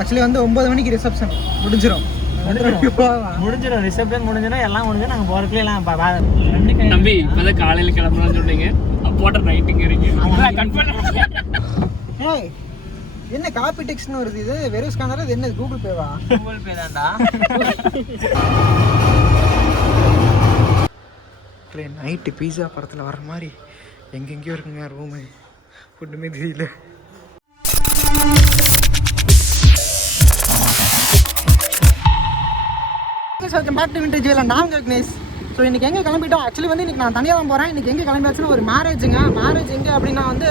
Actually வந்து 9 மணிக்கு reception முடிஞ்சிடும் ரிசப்ஷன் முடிஞ்சிடும் எல்லாம் முடிஞ்சு நாங்கள் போகிறதுக்குள்ளே எல்லாம் தம்பி இப்போதான் காலையில் கிளம்பலாம்னு சொன்னீங்க போட்ட நைட்டுங்க கட் பண்ண ஏய் என்ன காப்பி டெக்ஸ்ட்னு வருது இது வெறும் ஸ்கேனர் இது என்ன கூகுள் பேவா கூகுள் பே தான்டா நைட்டு பீஸா படத்தில் வர மாதிரி எங்கெங்கேயோ இருக்குங்க ரூமு ஒன்றுமே தெரியல வெல்கம் பேக் டு விண்டேஜ் வேலை நான் விக்னேஷ். ஸோ இன்றைக்கி எங்கே கிளம்பிட்டோம் ஆக்சுவலி வந்து இன்றைக்கி நான் தனியாக தான் போகிறேன். இன்றைக்கி எங்கே கிளம்பியாச்சுன்னா ஒரு மேரேஜ் எங்கே அப்படின்னா வந்து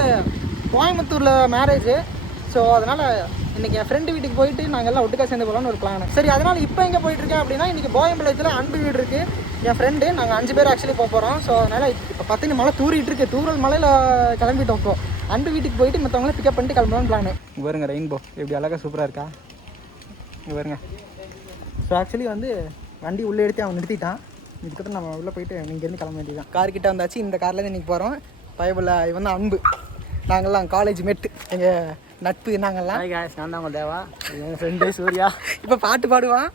கோயம்புத்தூரில் மேரேஜ். ஸோ அதனால் இன்றைக்கி என் ஃப்ரெண்டு வீட்டுக்கு போயிட்டு நாங்கள் எல்லாம் ஒட்டுக்கா சேர்ந்து போகலான்னு ஒரு பிளான். சரி அதனால் இப்போ எங்கே போயிட்டுருக்கேன் அப்படின்னா இன்றைக்கி போயம்பாளையத்தில் அன்பு வீடு இருக்குது. என் ஃப்ரெண்டு நாங்கள் 5 பேர் ஆக்சுவலி போகிறோம். ஸோ அதனால் இப்போ பார்த்தீங்கன்னா மழை தூரிட்டு இருக்கு. தூரல் மலையில் கிளம்பிட்டோம். இப்போ அன்பு வீட்டுக்கு போயிட்டு மற்றவங்கள பிக்கப் பண்ணிட்டு கிளம்பலான்னு பிளான். இங்கே வருங்க ரெயின்போ எப்படி அழகாக சூப்பராக இருக்கா இங்கே வருங்க. ஸோ ஆக்சுவலி வந்து வண்டி உள்ளே எடுத்து அவன் நிறுத்திட்டான். இதுக்கப்புறம் நம்ம உள்ளே போயிட்டு இங்கேருந்து கிளம்ப வேண்டியதான். கார்கிட்ட வந்தாச்சு. இந்த கார்லேருந்து இன்றைக்கி போகிறோம். பயபுள்ள இவன் தான் அன்பு. நாங்கள்லாம் காலேஜ் மெட்டு எங்கள் நட்பு. நாங்கள்லாம் நான் தான் தேவா என் ஃப்ரெண்டு சூர்யா இப்போ பாட்டு பாடுவான்.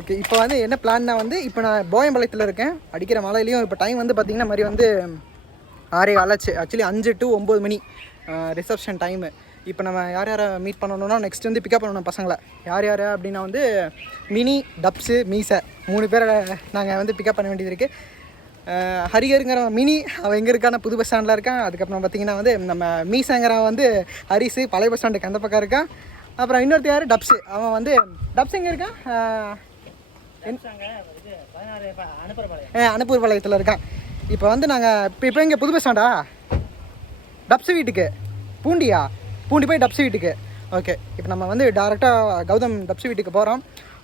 ஓகே இப்போ வந்து என்ன பிளான்னா வந்து இப்போ நான் போயம்பாளையத்தில் இருக்கேன். அடிக்கிற மழையிலையும் இப்போ டைம் வந்து பார்த்திங்கன்னா மாதிரி வந்து 6:15 ஆக்சுவலி 5 to 9 மணி ரிசப்ஷன் டைமு. இப்போ நம்ம யார் யாரை மீட் பண்ணணும்னா நெக்ஸ்ட் வந்து பிக்கப் பண்ணணும் பசங்களை. யார் யார் அப்படின்னா வந்து மினி, டப்ஸு, மீசை 3 பேரை நாங்கள் வந்து பிக்கப் பண்ண வேண்டியது இருக்குது. ஹரிகருங்கிற மினி அவன் எங்கே இருக்கான புது பஸ் ஸ்டாண்டில் இருக்கான். அதுக்கப்புறம் பார்த்திங்கன்னா வந்து நம்ம மீசங்கிறவன் வந்து ஹரிஸு பழைய பஸ் ஸ்டாண்டுக்கு அந்த பக்கம் இருக்கான். அப்புறம் இன்னொருத்தர் யார் டப்ஸு அவன் வந்து டப்ஸ் எங்கே இருக்கான் அனுப்பூர் பாளையத்தில் இருக்கான். இப்போ வந்து நாங்கள் இப்போ இங்கே புது பஸ் ஸ்டாண்டா டப்ஸு வீட்டுக்கு பூண்டி போய் டப்ஸு வீட்டுக்கு. ஓகே இப்போ நம்ம வந்து டேரெக்டாக கௌதம் டப்ஸு வீட்டுக்கு போகிறோம்.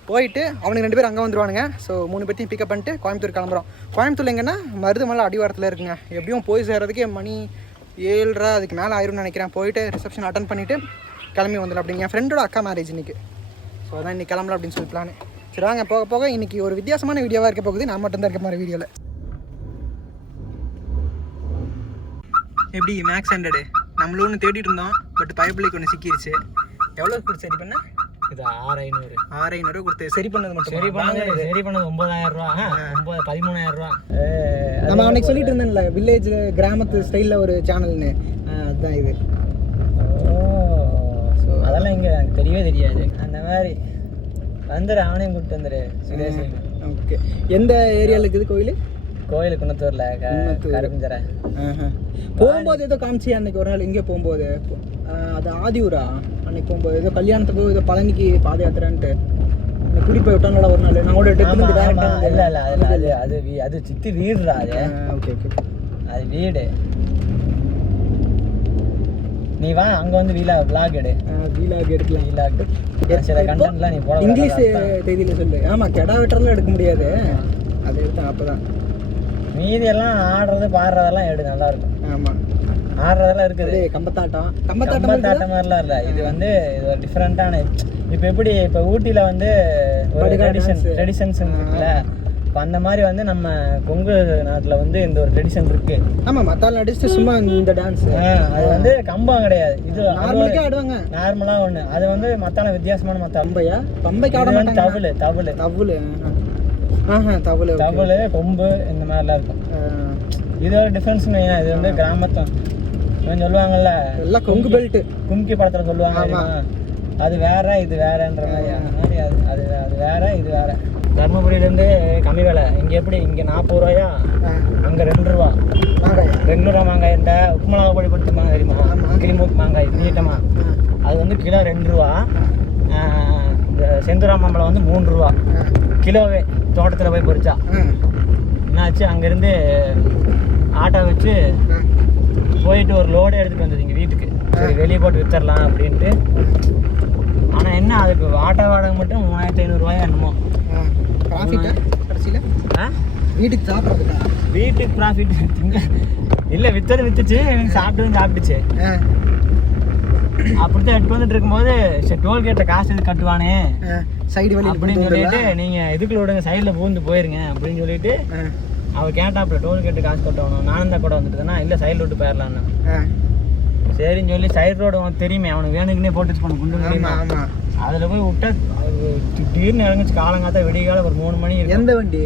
போயிட்டு அவனுக்கு 2 பேர் அங்கே வந்துடுவானுங்க. ஸோ 3 பேர்த்தையும் பிக்கப் பண்ணிட்டு கோயம்புத்தூர் கிளம்புறோம். கோயம்புத்தூர் எங்கன்னா மருதமலை அடிவாரத்தில் இருக்குங்க. எப்படியும் போய் சேர்றதுக்கே மணி 7:30 அதுக்கு மேலே ஆயிரும்னு நினைக்கிறேன். போயிட்டு ரிசப்ஷன் அட்டன் பண்ணிவிட்டு கிளம்பி வந்துடலாம் அப்படிங்க. என் ஃப்ரெண்டோட அக்கா மேரேஜ் இன்றைக்கி. ஸோ அதான் இன்றைக்கி கிளம்பலாம் அப்படின்னு சொல்லி பிளான். சரி வாங்க போக போக இன்றைக்கி ஒரு வித்தியாசமான வீடியோவாக இருக்க போகுது. நான் மட்டும்தான் இருக்க மாதிரி வீடியோவில். எப்படி மேக்ஸ் 100 நம்மளும் ஒன்று தேடிட்டு இருந்தோம். பட் பைப்பிள்ளைக்கு ஒன்று சிக்கிருச்சு. எவ்வளோ கொடுத்து சரி பண்ண? இது 6,500 கொடுத்து சரி பண்ணது மட்டும். சரி பண்ணது 9,000 ரூபா 13,000 ரூபா. நம்ம அன்னைக்கு சொல்லிட்டு இருந்தேன்ல வில்லேஜ் கிராமத்து ஸ்டைலில் ஒரு சேனல்னு, அதுதான் இது. ஸோ அதெல்லாம் இங்கே எனக்கு தெரியவே தெரியாது. அந்த மாதிரி வந்துடு அவனையும் கூப்பிட்டு வந்துடு சுரேஷ். ஓகே எந்த ஏரியாவில் இருக்குது கோயில்? கோயில் குன்னத்தூரில் கரும்புஞ்சரை. போகும்போது ஏதோ காமிச்சியா அன்னைக்கு ஒரு நாள் இங்கே போகும்போது? அது ஆதியூரா அன்னைக்கு போகும்போது ஏதோ கல்யாணத்துக்கு ஏதோ பழனிக்கு பாத யாத்திரான்ட்டு குடி போய் விட்டாங்களா ஒரு நாள். நான் கூட இல்லை அது சித்தி வீடுடா அது. ஓகே ஓகே அது வீடு. நீ வா அங்கே வந்து விலாக் எடுக்கலாம். சில கண்டென்ட்லாம் நீ போட இங்கிலீஷ் செய்தியில் சொல்லு. ஆமாம் கெடா வெட்டுறதுலாம் எடுக்க முடியாது. அதை எடுத்தேன் அப்போ தான். மீதியெல்லாம் ஆடுறது பாடுறதெல்லாம் எடு நல்லாயிருக்கும். ஆமாம் ஆடுறதெல்லாம் இருக்குது. கம்பத்தாட்டம் மாதிரிலாம் இல்லை. இது வந்து இது ஒரு டிஃப்ரெண்ட்டான. இப்போ எப்படி இப்போ ஊட்டியில் வந்து ஒரு ட்ரெடிஷன்ஸ் இருக்குல்ல, இப்போ அந்த மாதிரி வந்து நம்ம கொங்கு நாட்டில் வந்து இந்த ஒரு ட்ரெடிஷன் இருக்கு. ஆமாம் மத்தால் அடிச்சுட்டு சும்மா இந்த டான்ஸ் அது வந்து கம்பம் கிடையாது. இது நார்மலாக ஆடுவாங்க. நார்மலாக ஒன்று அது வந்து மத்தால வித்தியாசமான பம்பையா பம்பைக்கு ஆட மாட்டாங்க. தவுளு கொம்பு இந்த மாதிரிலாம் இருக்கும். இது ஒரு டிஃப்ரென்ஸ். இது வந்து கிராமத்தை சொல்லுவாங்கல்ல எல்லாம் கொங்கு பெல்ட் கும்கி படத்தில் சொல்லுவாங்க. அது வேற இது வேறன்ற மாதிரி. அந்த மாதிரி அது வேற இது வேற. தர்மபுரியிலேருந்து கம்மி விலை. இங்கே எப்படி இங்கே 40 ரூபாயா, அங்கே 2 ரூபா மாங்காய். 2 ரூபா மாங்காய். இந்த உப்பு மிளகா பொடி கொடுத்துமா தெரியுமா? கிளிமூக்கு மாங்காய் நீட்டமாக அது வந்து கிலோ 2 ரூபா. இந்த செந்தூரா மாம்பழம் வந்து 3 ரூபா கிலோவே. தோட்டத்தில் போய் பொறிச்சா என்னாச்சு, அங்கேருந்து ஆட்டோ வச்சு போயிட்டு ஒரு லோடு எடுத்துகிட்டு வந்தது இங்கே வீட்டுக்கு. சரி வெளியே போட்டு விற்றுடலாம் அப்படின்ட்டு. ஆனால் என்ன அதுக்கு ஆட்டோ வாடகை மட்டும் 3,500 ரூபாயா என்னமோ. கடைசியில் வீட்டுக்கு சாப்பிட்றதுக்கா? வீட்டுக்கு ப்ராஃபிட் இல்லை, விற்றுச்சு. எனக்கு சாப்பிட்டுச்சு. அப்படித்தான் எடுத்து வந்துட்டு இருக்கும்போது சரி டோல்கேட்டை காசு எது கட்டுவானே சைடு வழி அப்படின்னு சொல்லிட்டு நீங்கள் இதுக்குள்ள விடுங்க சைடில் பூந்து போயிருங்க அப்படின்னு சொல்லிட்டு அவள் கேட்டாப்புல டோல்கேட்டு காசு கட்டணும். நானும் தான் கூட வந்துட்டுதுன்னா இல்லை சைடில் விட்டு போயிடலான்னு. சரின்னு சொல்லி சைடு ரோடு அவனுக்கு தெரியுமே, அவனுக்கு வேணுக்குன்னே போட்டு வச்சு குண்டு முடியுமா. ஆமாம், அதில் போய் விட்டா திடீர்னு இறங்குச்சு. காலங்காத்தா விடிய ஒரு 3 மணி. எந்த வண்டி?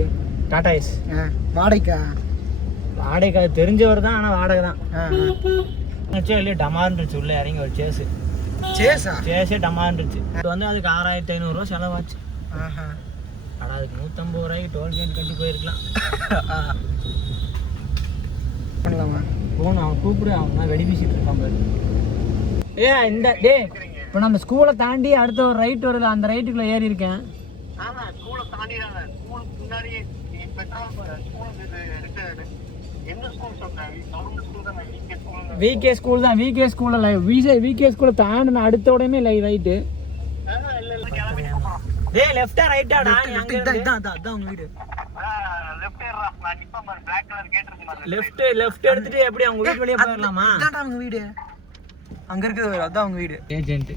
டாடா ஏஸ். வாடகைக்கா? வாடகைக்கு அது தெரிஞ்சவர் தான், ஆனால் வாடகை தான். இல்லையே டமார்ந்துருச்சு உள்ளே இறங்கி ஒரு சேஸே டமார்ந்துருச்சு. இது வந்து அதுக்கு 6500 ரூபா செலவாச்சு. ஆனால் அதுக்கு 150 ரூபாய்க்கு டோல்கேட் கட்டி போயிருக்கலாம். பண்ணலாமா? போகணும், அவன் கூப்பிடு, அவன் தான் வெடி வீசிட்டு இருக்கான் பாரு. இந்த இப்போ நம்ம ஸ்கூலை தாண்டி அடுத்த ஒரு ரைட் வருது, அந்த ரைட்டுக்குள்ளே ஏறி இருக்கேன். விகே ஸ்கூல் தான். விகே ஸ்கூலில் தாண்டின அடுத்த உடனே ரைட்டு. லெஃப்டா ரைட்டாடா? அதான் உங்க வீடு. லெஃப்ட் எடுத்துட்டு எப்படி அவங்க வீட்டு வெளியே போயிடலாமா? அதான் அவங்க வீடு அங்க இருக்குது. அதான் அவங்க வீடு. ஏஜென்ட்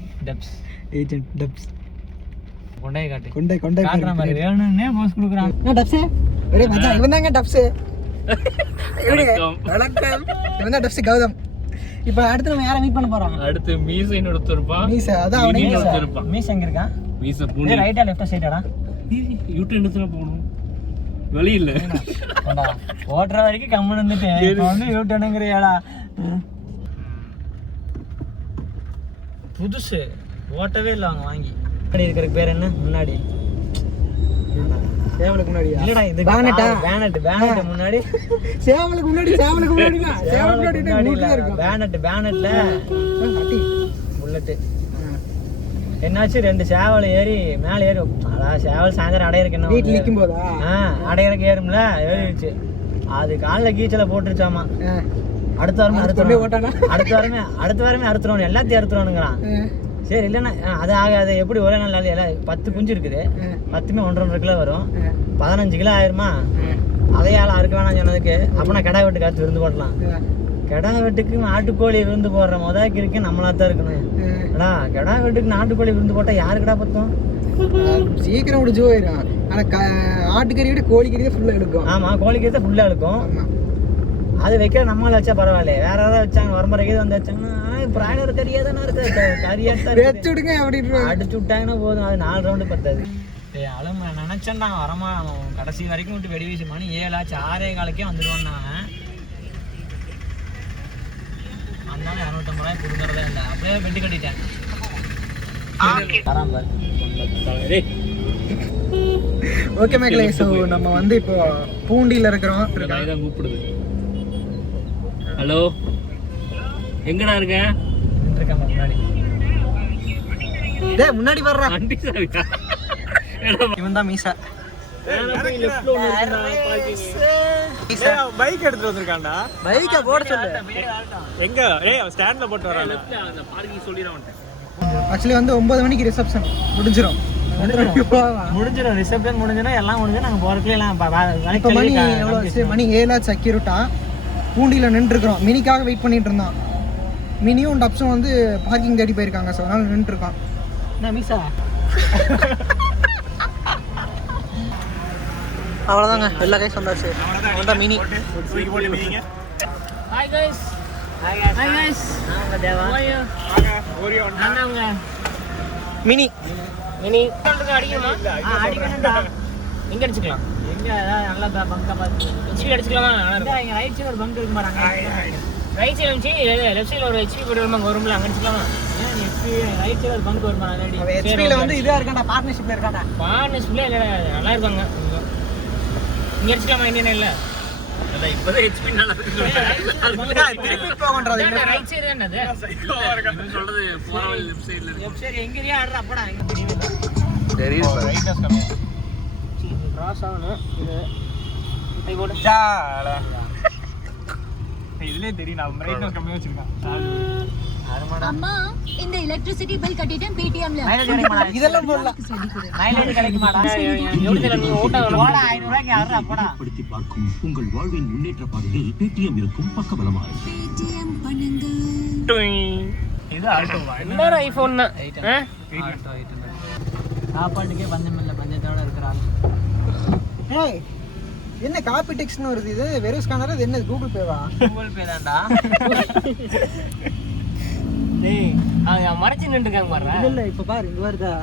டப்ஸ் கொண்டே காட்டு. கொண்டே காட்டுற மாதிரி வேணும்னே போஸ் கொடுக்குறான். டப்ஸ் ஒரே மஜா. இவன் தாங்க டப்ஸ். வணக்கம். இவன் தான் டப்ஸ் கௌதம். இப்போ அடுத்து நம்ம யாரை மீட் பண்ண போறோம்? அடுத்து மீசைன்னு ஒருத்தர் இருப்பான். மீசை அதான் அவனே. மீசை எங்க இருக்கான்? மீசை பூண்டி. ரைட்டா லெஃப்டா ஸ்ட்ரைட்டாடா? யூட்டன் எடுத்துனா போகணும், வழி இல்ல. ஓட்டுற வரைக்கும் கம்முன்னு இருந்துட்டு வந்து யூட்டனுங்கிறியாடா? புதுசு ஓட்டவே இல்லை அவங்க வாங்கி. முன்னாடி இருக்கிறதுக்கு பேர் என்ன? முன்னாடி சேவலுக்கு முன்னாடி இல்லடா, இது பேனட் முன்னாடி. சேவலுக்கு முன்னாடி பேனட்ல புல்லட். என்னாச்சு, 2 சேவல் ஏறி மேலே ஏறி. சேவல் சாயந்தரம் அடையிறக்கு என்ன வீட்டில் நிற்கும் போதா? அடையிறக்கு ஏறும்ல, ஏறிடுச்சு. அது காலில் கீச்சல போட்டுருச்சாமா. அடுத்த வாரமே அறுத்துறோம், எல்லாத்தையும் அறுத்துறோனுங்கிறான். சரி இல்லைன்னா அது ஆகாது. எப்படி ஒரே நாள் எல்லாம் 10 குஞ்சு இருக்குது, 10மே 1.5 கிலோ வரும், 15 கிலோ ஆயிருமா. அதையால் அறுக்க வேணாம் சொன்னதுக்கு அப்போ நான் கிடா வெட்டுக்கு அறுத்து விருந்து போடலாம். கிடா வெட்டுக்கு நாட்டுக்கோழி விருந்து போடுற முதல் இருக்கு நம்மளா தான் இருக்கணும். கிடா வெட்டுக்கு நாட்டுக்கோழி விருந்து போட்டால் யாருக்கிடா பத்தோம்? சீக்கிரம் முடிஞ்சு போயிடும். ஆனால் ஆட்டுக்கறி விட கோழிக்கறி தான் ஃபுல்லாக எடுக்கும். ஆமாம், கோழிக்கறி தான் ஃபுல்லாக எடுக்கும். அது வைக்க நம்மளால வச்சா பரவாயில்ல, வேற ஏதாவது வச்சாங்க வரமுறைக்கு வந்து வச்சாங்கன்னா பிராய்லர் கறியாக தானே இருக்குது. கறியாக விடுங்க அப்படின்னு அடிச்சு விட்டாங்கன்னா போதும், அது 4 ரவுண்டு பத்தாது. அழும நினச்சேன்டா வரமா, கடைசி வரைக்கும் விட்டு வெடி வீசி மணி 7 ஆச்சு. 6:15 வந்துடுவான். நான் அதனால 250 ரூபாய் கொடுக்குறதே இல்லை, அப்படியே பெட்டு கட்டிட்டேன். ஓகே மேக்லே. ஸோ நம்ம வந்து இப்போ பூண்டியில் இருக்கிறோம். கூப்பிடுது. ஹலோ, எங்கடா இருக்க? முன்னாடி முன்னாடி வர்றான். இவன் தான் மீசா. பைக் எடுத்துட்டு வந்திருக்கான்டா. பைக்கை போட சொல்லு. எங்க ஸ்டாண்ட்ல போட்டு வரான். ஆக்சுவலி வந்து 9 மணிக்கு ரிசப்ஷன் முடிஞ்சிடும். ரிசப்ஷன் முடிஞ்சுன்னா எல்லாம் முடிஞ்சு நாங்கள் போகிறதுக்கு எல்லாம். இப்போ மணி எவ்வளோ? மணி 7 ஆச்சு. அக்யூரேட்டா பூண்டியில் நின்றுருக்குறோம். மினிக்காக வெயிட் பண்ணிட்டு இருந்தோம். மினியும் டப்ஸும் வந்து பார்க்கிங் தேடி போயிருக்காங்க. ஸோ அதனால நின்றுருக்கான். என்ன மீசா? அவ்வளோதாங்க, எல்லா கைஸ் வந்தாச்சு. அவ்வளோதான் மினி. Hi guys. மினி அடிக்கணுமா? அடிக்கணும்டா. எங்க அடிச்சுக்கலாம்? எங்க நல்லா பங்கா பார்த்து ஹெச்பி அடிச்சுக்கலாமா? ரைட் சைடு ஒரு பங்க் இருக்கு மாட்டாங்க. ரைட் சைடு வச்சு லெஃப்ட் சைடில் ஒரு ஹெச்பி போட்டு வருமா? வரும்ல, அங்கே அடிச்சுக்கலாமா? ரைட் சைடு ஒரு பங்க் வருமா? ஹெச்பியில் வந்து இதாக இருக்காண்டா, பார்ட்னர்ஷிப்பில் இருக்காண்டா. பார்ட்னர்ஷிப்பில் இல்லை, நல்லா இருப்பாங்க. இங்கே அடிச்சுக்கலாமா? இந்தியன் இல்லை இப்போதான் ஹெச்பி நல்லா திருப்பி போகன்றது. ரைட் சைடு தான் அது சொல்றது. லெஃப்ட் சைடு எங்கேயா ஆடுறா? அப்படா எங்க தெரியுது. ரைட்னஸ் கம்மி கிராஸ் ஆகணும். இது போட்டு இதுலயே தெரியும் நான் ரைட்னஸ் கம்மி வச்சிருக்கேன். அம்மா இந்த எலக்ட்ரிசிட்டி பில் கட்டிட்டேன் பேடிஎம்ல. இதெல்லாம் போடலாம். மைலேஜ் கிடைக்குமாடா? எவ்வளவு நீ ஓட்ட போடா 500 ரூபாய்க்கு ஆடுறா போடா. படுத்தி பார்க்கும் உங்கள் வாழ்வின் முன்னேற்ற பாதையில் பேடிஎம் இருக்கும் பக்கபலமாக. பேடிஎம் பண்ணுங்க. இது ஆட்டோவா? எல்லாரும் ஐபோன் தான். சாப்பாட்டுக்கே பஞ்சம் இல்லை, பஞ்சத்தோட இருக்கிறாங்க. ஏய், என்ன காப்பி டெக்ஸ்ட்னு வருது? இது வெறும் ஸ்கேனர். இது என்ன கூகுள் பேவா? கூகுள் பே தான்டா. மறைச்சு நின்றுருக்காங்க பாரு. இல்லை இப்போ பாரு இங்கே வருதா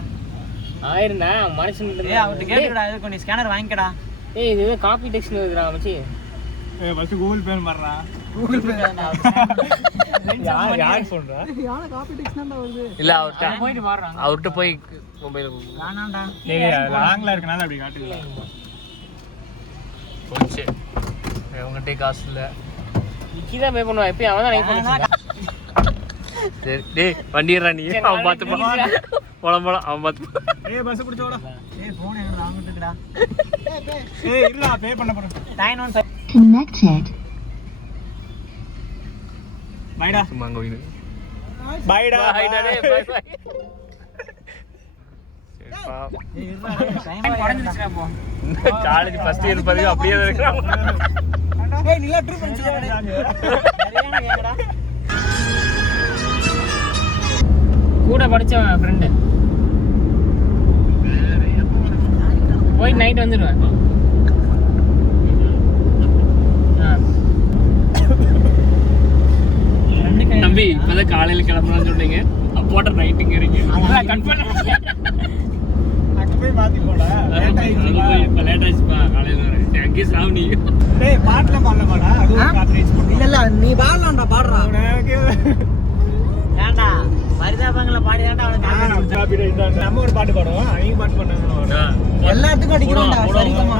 ஆயிருந்தா மறைச்சு நின்று. அவர்கிட்ட கேட்டுடா, இதுக்கு நீ ஸ்கேனர் வாங்கிக்கடா. இது காப்பி டெக்ஸ்ட் இருக்குடா மச்சி. கூகுள் பே மாறா. கூகுள் பே யார் சொல்றா? யானை காப்பி டெக்ஸ்ட் தான் வருது. இல்ல அவர்ட்ட போயிட்டு பாருங்க. அவர்ட்ட போய் மொபைல் வேணாம்டா. லாங்ல இருக்கனால அப்படி காட்டுது. போச்சு. உங்ககிட்ட காசு இல்ல. நிக்கி தான் பே பண்ணுவா. எப்பயும் அவன் தான் நைட் பண்ணுவான். சரி டேய் வண்டியறா நீ. அவன் பாத்து போலாம் அவன் பாத்து. ஏய் பஸ் புடிச்சு ஓடா. ஏய் போன் எங்க வாங்கிட்டுடா. ஏய் இல்ல பே பண்ண போறேன். 915 Connected. பைடா. சும்மா அங்க போயிடு. பைடா. பைடா டேய் பை பை. டைம் குறஞ்சிருச்சுடா போ. காலேஜ் ஃபர்ஸ்ட் இயர் பாருங்க அப்படியே இருக்கறான். ஏய் நீல ட்ரூ பண்ணிச்சடா. சரியான கேங்கடா. கூட படிச்ச ஃப்ரெண்ட் போய் நைட் வந்துடுவேன். தம்பி இப்பதான் காலையில கிளம்புறான்னு சொன்னீங்க. அப்போட்ட நைட்டுங்க இருக்கு கன்ஃபார்ம் அங்க போய் மாத்தி போடா. லேட் ஆயிடுச்சுப்பா காலையில வரேன். அங்கே சாவணி டேய் பாட்டுல பாடலமாடா. அது காத்ரேஜ் பண்ணு. இல்ல இல்ல நீ பாடலாம்டா பாடுறா. ஏண்டா மரிதாபங்கள பாடி தான்டா அவனுக்கு காப்பிரைட் தான். நம்ம ஒரு பாட்டு பாடுவோம். அவங்க பாட்டு பண்ணாங்க. எல்லாத்துக்கும் அடிக்கணும்டா சரிகமா.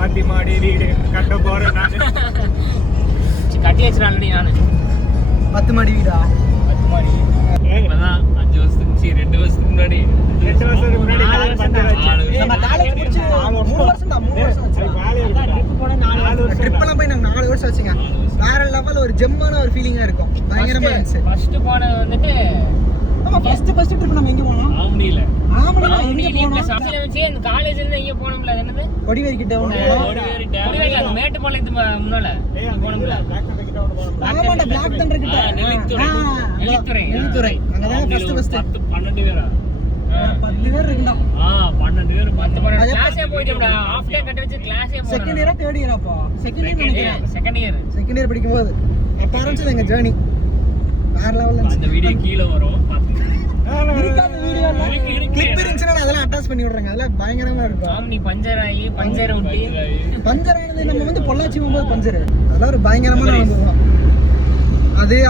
மாத்தி மாடி வீடு கட்ட போறேன் நான். கட்டி வச்சிருக்கேன் ஆல்ரெடி நானு. 10 மாடி வீடா? 10 மாடி. இப்பதான் 5 வருஷத்துக்கு 2 வருஷத்துக்கு முன்னாடி 2 வருஷத்துக்கு முன்னாடி நான் பண்றேன். நம்ம காலேஜ் முடிச்சு 3 வருஷம்டா 3 வருஷம் ஆச்சு. ட்ரிப் போட 4 வருஷம். ட்ரிப் எல்லாம் போய் நாங்க 4 வருஷம் ஆச்சுங்க. வேற லெவல் ஒரு ஜெம்மான ஒரு ஃபீலிங்கா இருக்கும். பயங்கரமா இருந்துச்சு. ஃபர்ஸ்ட் போன வந்துட்டு ஆமா ஃபர்ஸ்ட் ட்ரிப் நம்ம எங்க போனோம்? ஆம்னில. ஆமாடா ஆம்னி எங்க நீ போனோம்? பிளஸ் ஆப்ஷன் வச்சு அந்த காலேஜ்ல இருந்து எங்க போனோம்ல அது என்னது? கொடிவேரி கிட்ட ஒண்ணு போனோம். கொடிவேரி அந்த மேட்டுப்பாளையத்து முன்னால ஏய் அங்க போனோம்ல. பிளாக் தண்டர் கிட்ட ஒன்னு போனோம். ஆமாடா பிளாக் தண்டர் கிட்ட. நெல்லித்துறை. அங்கதான் ஃபர்ஸ்ட் 12 பேரா? 10 பேர் இருந்தா. 12 பேர் 10 பேர் கிளாஸே போயிட்டோம்டா. ஆஃப் டே கட்ட வச்சு கிளாஸே போறோம். செகண்ட் இயரா தேர்ட் இயரா அப்போ? செகண்ட் இயர் நினைக்கிறேன். Second year. செகண்ட் இயர் படிக்கும்போது அப்ப ஆரம்பிச்சது எங்க ஜர்னி. வேற லெவல்ல இருந்துச்சு. அந்த வீடியோ கீழ வரும். இருக்காத வீடியோல கிளிப் இருந்துச்சுனா அதெல்லாம் அட்டாச் பண்ணி விடுறாங்க. அதெல்லாம் பயங்கரமா இருக்கும். ஆம்னி பஞ்சர் ஆகி பஞ்சர் ஊட்டி பஞ்சர் ஆனது நம்ம வந்து பொள்ளாச்சி போகும்போது பஞ்சர். அதெல்லாம் ஒரு பயங்கரமான அனுபவம்.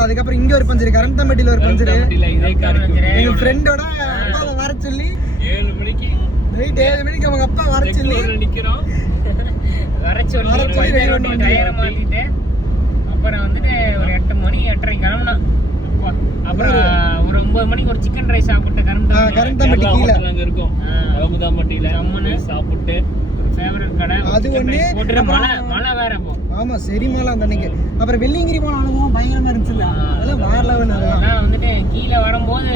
அதுக்கப்புறம் இங்க ஒரு பஞ்சர், கரந்தம்பட்டியில ஒரு பஞ்சர். இதே காரணத்துல எங்க ஃப்ரெண்டோட அப்பாவை வர சொல்லி 7 மணிக்கு நைட் 7 மணிக்கு அவங்க அப்பா வர சொல்லி நிக்கிறோம். வர சொல்லி டயரை மாத்திட்டு அப்புறம் வந்துட்டு ஒரு 8 மணி 8:30 கிளம்புனோம். அப்புறம் ஒரு 9 மணிக்கு ஒரு சிக்கன் ரைஸ் சாப்பிட்டு கரந்தம்பட்டி கீழ அங்க இருக்கும். அகமதாம்பட்டியில அம்மனு சாப்பிட்டு ஒரு ஃபேவரட் கடை அது ஒண்ணு போட்டுற மழை வேற அப்போ. ஆமா சரி மழை அந்த அன்னைக்கு. அப்புறம் வெள்ளியங்கிரி போன அனுபவம் பயங்கரமா இருந்துச்சுல்ல. அதெல்லாம் வேற லெவல். அதெல்லாம் வந்துட்டு கீழே வரும்போது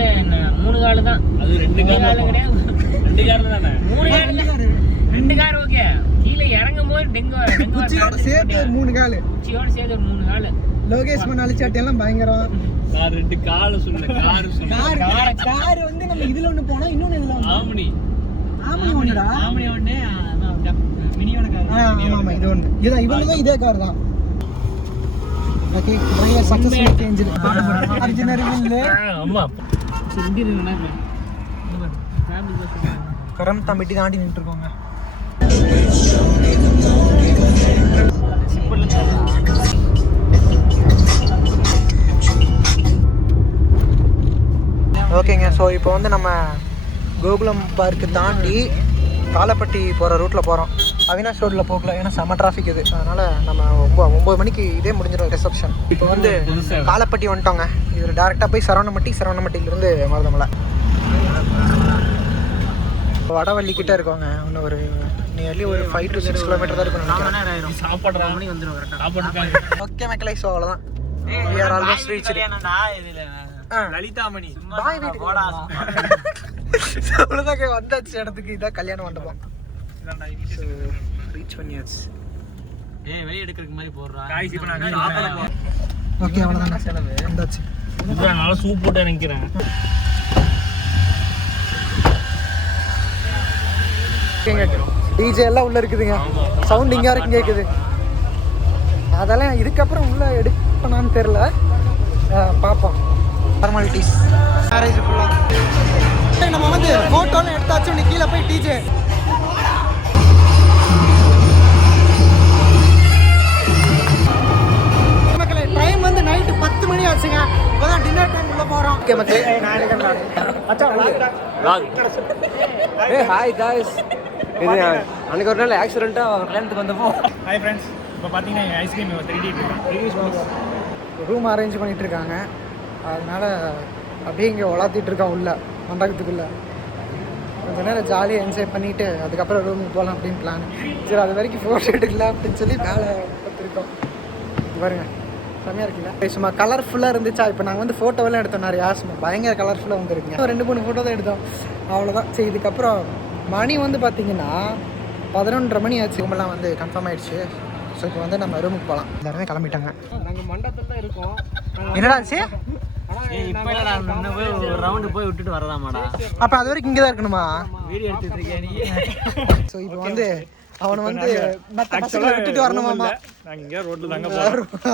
3 கால் தான். அது 2 கால் கிடையாது. 2 கால் தானே? 3 கால் 2 கார் ஓகே. கீழே இறங்கும் போது டெங்கு குச்சியோட சேர்த்து 3 கால். குச்சியோட சேர்த்து 3 கால். லோகேஷ் பண்ண அழிச்சாட்டி எல்லாம் பயங்கரம். நான் 2 கால் சொல்ல கார் வந்து நம்ம இதுல ஒண்ணு போனா இன்னொன்னு இதுல ஒண்ணு. ஆம்னி ஒண்ணுடா. ஆம்னி ஒண்ணு மினியோட கார். ஆமா இது ஒண்ணு. இவங்க இதே கார் தான். Okay driver successfully change. அர்ஜுனரி வில்ல. ஆமா சரி இங்க நின்னா ஃபேமிலி பஸ் கரந்தம்பட்டி தாண்டி நின்று இருக்கோங்க. ஓகேங்க ஸோ இப்போ வந்து நம்ம கோகுலம் பார்க்கு தாண்டி காலப்பட்டி போகிற ரூட்டில் போகிறோம். அவினாஷ் ரோட்டில் போகல, ஏன்னா செம்ம டிராஃபிக் இது. அதனால் நம்ம 9 மணிக்கு இதே முடிஞ்சிடும் ரிசப்ஷன். இப்போ வந்து காலப்பட்டி வந்துட்டோங்க. இது டேரெக்டாக போய் சரவணம்பட்டியிலேருந்து மருதமலை வடவள்ளி கிட்டே இருக்கோங்க. இன்னும் ஒரு நியர்லி ஒரு 5 to 6 கிலோமீட்டர் தான் இருக்குன்னு நினைக்கிறேன். சாப்பாடுற மணி வந்துடும் கரெக்டாக. ஓகே மக்களே, ஸோ அவ்வளோதான். We are almost reached. Lalithamani பாய் வீட்டுக்கு அவ்வளோதாங்க வந்தாச்சு இடத்துக்கு. இதான் கல்யாண மண்டபம். ரீச் பண்ணியாச்சு. வெளியே எடுக்கிறதுக்கு மாதிரி போடுறான். ஓகே அவ்வளோதாங்க வந்தாச்சு. நல்லா சூப் போட்டு நினைக்கிறேன். டிஜே எல்லாம் உள்ள இருக்குதுங்க. சவுண்ட் இங்கே வரைக்கும் கேட்குது. அதெல்லாம் இதுக்கப்புறம் உள்ள எடுப்பனான்னு தெரில, பார்ப்போம். ஃபார்மாலிட்டிஸ் மேரேஜ் ஃபுல்லாக நம்ம வந்து ஃபோட்டோன்னு எடுத்தாச்சும் நீ கீழே போய் டிஜே மக்களே டைம் வந்து நைட்டு 10 மணி ஆச்சுங்க இப்போதான் டின்னர் டைம் உள்ள போகிறோம் ஓகே மக்களே ஹாய் காய்ஸ் இது அன்னைக்கு ஒரு நாள் ஆக்சிடென்ட்டாக கல்யாணத்துக்கு வந்தப்போ ஹாய் ஃப்ரெண்ட்ஸ் இப்போ பார்த்தீங்கன்னா ஐஸ்கிரீம் 3D ரூம் அரேஞ்ச் பண்ணிட்டு இருக்காங்க அதனால அப்படியே இங்கே வளர்த்திட்டு இருக்கோம் உள்ள மண்டபத்துக்குள்ள கொஞ்ச நேரம் ஜாலியாக என்ஜாய் பண்ணிவிட்டு அதுக்கப்புறம் ரூமுக்கு போகலாம் அப்படின்னு பிளான் சரி அது வரைக்கும் ஃபோட்டோ எடுக்கலாம் அப்படின்னு சொல்லி மேலே பார்த்துருக்கோம் பாருங்க செம்மையாக இருக்குல்ல சும்மா கலர்ஃபுல்லாக இருந்துச்சா இப்போ நாங்கள் வந்து ஃபோட்டோவெல்லாம் எடுத்தோம் நிறையா சும்மா பயங்கர கலர்ஃபுல்லாக வந்துருக்குங்க 2-3 ஃபோட்டோ தான் எடுத்தோம் அவ்வளோதான் சரி இதுக்கப்புறம் மணி வந்து பார்த்தீங்கன்னா 11:30 மணி ஆச்சு ரூமெல்லாம் வந்து கன்ஃபார்ம் ஆயிடுச்சு ஸோ இப்போ வந்து நம்ம ரூமுக்கு போகலாம் எல்லாருமே கிளம்பிட்டாங்க நாங்கள் மண்டபத்தில் தான் இருக்கோம் என்னடாச்சு இப்போ இல்லைடா போய் ஒரு ரவுண்டு போய் விட்டுட்டு வரலாமாடா அப்போ அது வரைக்கும் இங்கே தான் இருக்கணுமா வீடியோ எடுத்துட்டு இருக்கேன் நீ ஸோ இப்போ வந்து அவனை வந்து மற்ற பசங்களை விட்டுட்டு வரணுமாமா நாங்கள் இங்கே ரோட்டில் தாங்க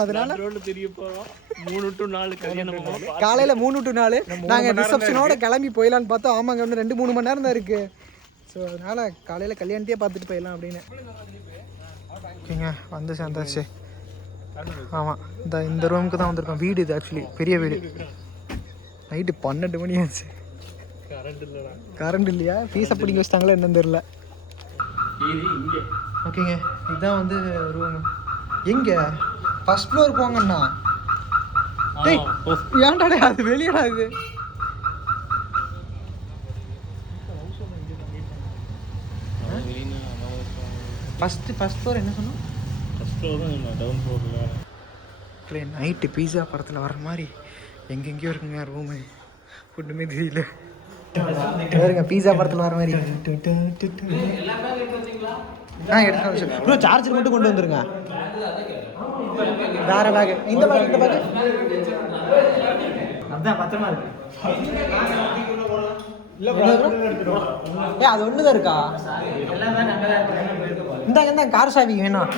அதனால ரோட்டில் தெரிய போகிறோம் 3 to 4 கல்யாணம் போகிறோம் காலையில் 3 to 4 நாங்கள் ரிசப்ஷனோட கிளம்பி போயிடலான்னு பார்த்தோம் ஆமாங்க இன்னும் 2-3 மணி நேரம் தான் இருக்குது ஸோ அதனால் காலையில் கல்யாணத்தையே பார்த்துட்டு போயிடலாம் அப்படின்னு ஓகேங்க வந்து சேர்ந்தாச்சு ஆமாம் இந்த ரூமுக்கு தான் வந்திருக்கோம் வீடு இது ஆக்சுவலி பெரிய வீடு நைட்டு 12 மணி ஆச்சு கரண்ட் இல்லையா ஃபீஸை பிடிங்க வச்சிட்டாங்களா என்னன்னு தெரியல ஓகேங்க இதுதான் வந்து ரூம் எங்கே ஃபர்ஸ்ட் ஃப்ளோர் போங்கண்ணா டேய் ஏன்டாடே அது வெளியடா இது ஃபர்ஸ்ட் ஃப்ளோர் என்ன சொன்னோம் டவுன் ஃப்ளோரில் நைட்டு பீஸா படத்தில் வர மாதிரி எங்கெங்கேயோ இருக்குங்க ரூமு ஒன்றுமே தெரியல பாருங்க பீஸா படத்தில் வர மாதிரி எடுத்து ப்ரோ சார்ஜர் மட்டும் கொண்டு வந்துருங்க வேற பேக் இந்த பேக் அதான் பத்திரமா இருக்கு அது ஒன்று தான் இருக்கா இந்தாங்க கார் சாவி வேணும்